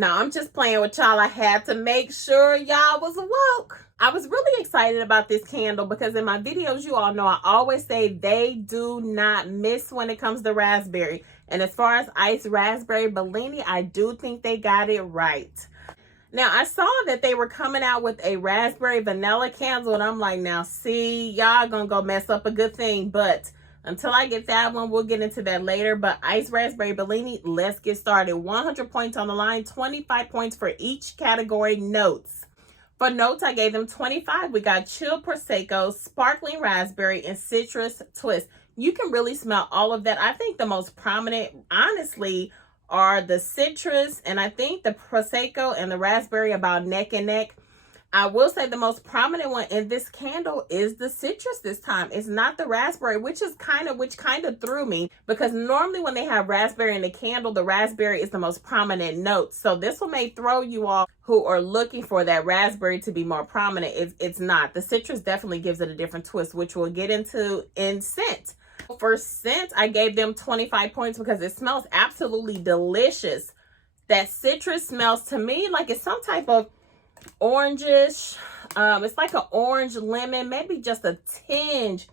No, I'm just playing with y'all. I had to make sure y'all was awoke. I was really excited about this candle because in my videos, you all know I always say they do not miss when it comes to raspberry. And as far as Iced Raspberry Bellini, I do think they got it right. Now, I saw that they were coming out with a raspberry vanilla candle, and I'm like, now, see, y'all gonna go mess up a good thing. But until I get that one, we'll get into that later. But Iced Raspberry Bellini, let's get started. 100 points on the line, 25 points for each category. Notes. For notes, I gave them 25. We got chilled Prosecco, sparkling raspberry, and citrus twist. You can really smell all of that. I think the most prominent, honestly, are the citrus, and I think the Prosecco and the raspberry about neck and neck. I will say the most prominent one in this candle is the citrus this time. It's not the raspberry, which kind of threw me, because normally when they have raspberry in the candle, the raspberry is the most prominent note. So this one may throw you all who are looking for that raspberry to be more prominent. It's not. The citrus definitely gives it a different twist, which we'll get into in scent. For scent, I gave them 25 points because it smells absolutely delicious. That citrus smells to me like it's some type of orangish. It's like an orange lemon, maybe just a tinge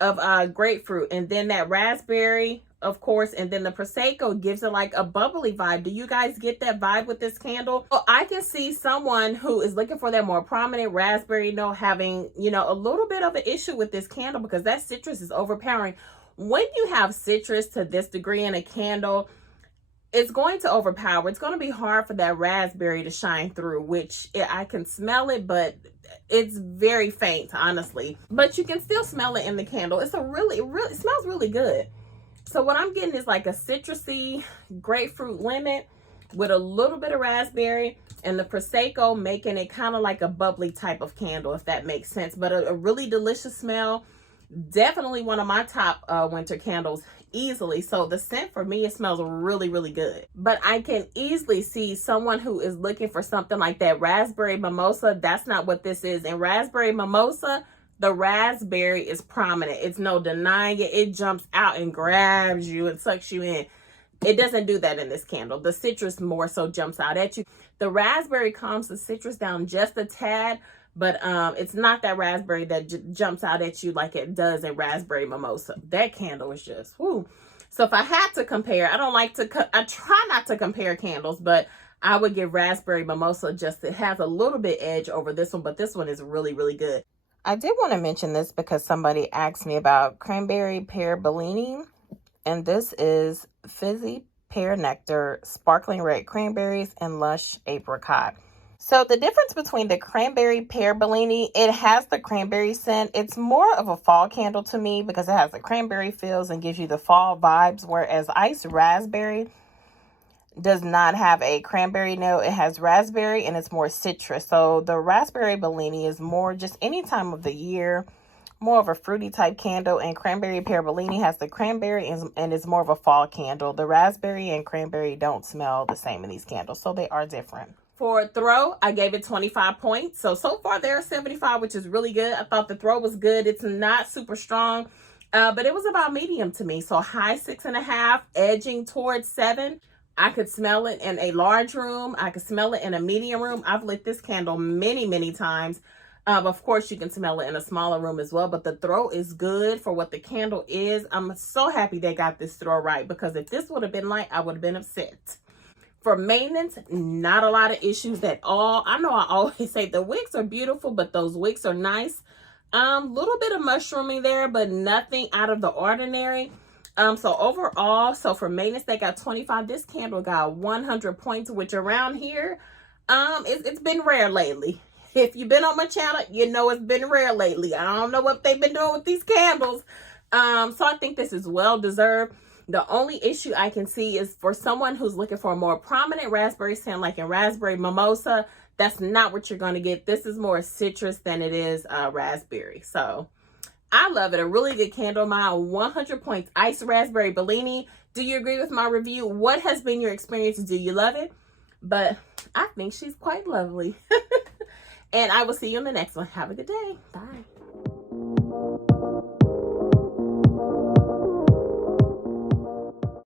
of grapefruit. And then that raspberry, of course, and then the Prosecco gives it like a bubbly vibe. Do you guys get that vibe with this candle? Well, I can see someone who is looking for that more prominent raspberry note having, a little bit of an issue with this candle because that citrus is overpowering. When you have citrus to this degree in a candle, it's going to overpower. It's going to be hard for that raspberry to shine through, which I can smell it, but it's very faint, honestly. But you can still smell it in the candle. It smells really good. So what I'm getting is like a citrusy grapefruit lemon with a little bit of raspberry, and the Prosecco making it kind of like a bubbly type of candle, if that makes sense. But a really delicious smell. Definitely one of my top winter candles, easily. So the scent for me, it smells really, really good. But I can easily see someone who is looking for something like that raspberry mimosa. That's not what this is. In raspberry mimosa, the raspberry is prominent. It's no denying it. It jumps out and grabs you and sucks you in. It doesn't do that in this candle. The citrus more so jumps out at you. The raspberry calms the citrus down just a tad, but it's not that raspberry that jumps out at you like it does in raspberry mimosa. That candle is just, whoo. So if I had to compare, I try not to compare candles, but I would give raspberry mimosa it has a little bit edge over this one, but this one is really, really good. I did want to mention this because somebody asked me about Cranberry Pear Bellini, and this is fizzy pear nectar, sparkling red cranberries, and lush apricot. So the difference between the Cranberry Pear Bellini, it has the cranberry scent. It's more of a fall candle to me because it has the cranberry feels and gives you the fall vibes, whereas Iced Raspberry does not have a cranberry note. It has raspberry and it's more citrus. So the Raspberry Bellini is more just any time of the year, more of a fruity type candle, and Cranberry Pear Bellini has the cranberry and is more of a fall candle. The raspberry and cranberry don't smell the same in these candles, so they are different. For throw, I gave it 25 points. So far there are 75, which is really good. I thought the throw was good. It's not super strong, but it was about medium to me. So high 6.5, edging towards 7. I could smell it in a large room. I could smell it in a medium room. I've lit this candle many, many times. Of course, you can smell it in a smaller room as well, but the throw is good for what the candle is. I'm so happy they got this throw right, because if this would have been light, I would have been upset. For maintenance, not a lot of issues at all. I know I always say the wicks are beautiful, but those wicks are nice. Little bit of mushrooming there, but nothing out of the ordinary. So overall, for maintenance, they got 25. This candle got 100 points, which around here, it's been rare lately. If you've been on my channel, you know it's been rare lately. I don't know what they've been doing with these candles. So I think this is well deserved. The only issue I can see is for someone who's looking for a more prominent raspberry scent, like in raspberry mimosa, that's not what you're going to get. This is more citrus than it is raspberry. So I love it. A really good candle. My 100 points. Iced Raspberry Bellini. Do you agree with my review? What has been your experience? Do you love it? But I think she's quite lovely. And I will see you in the next one. Have a good day. Bye.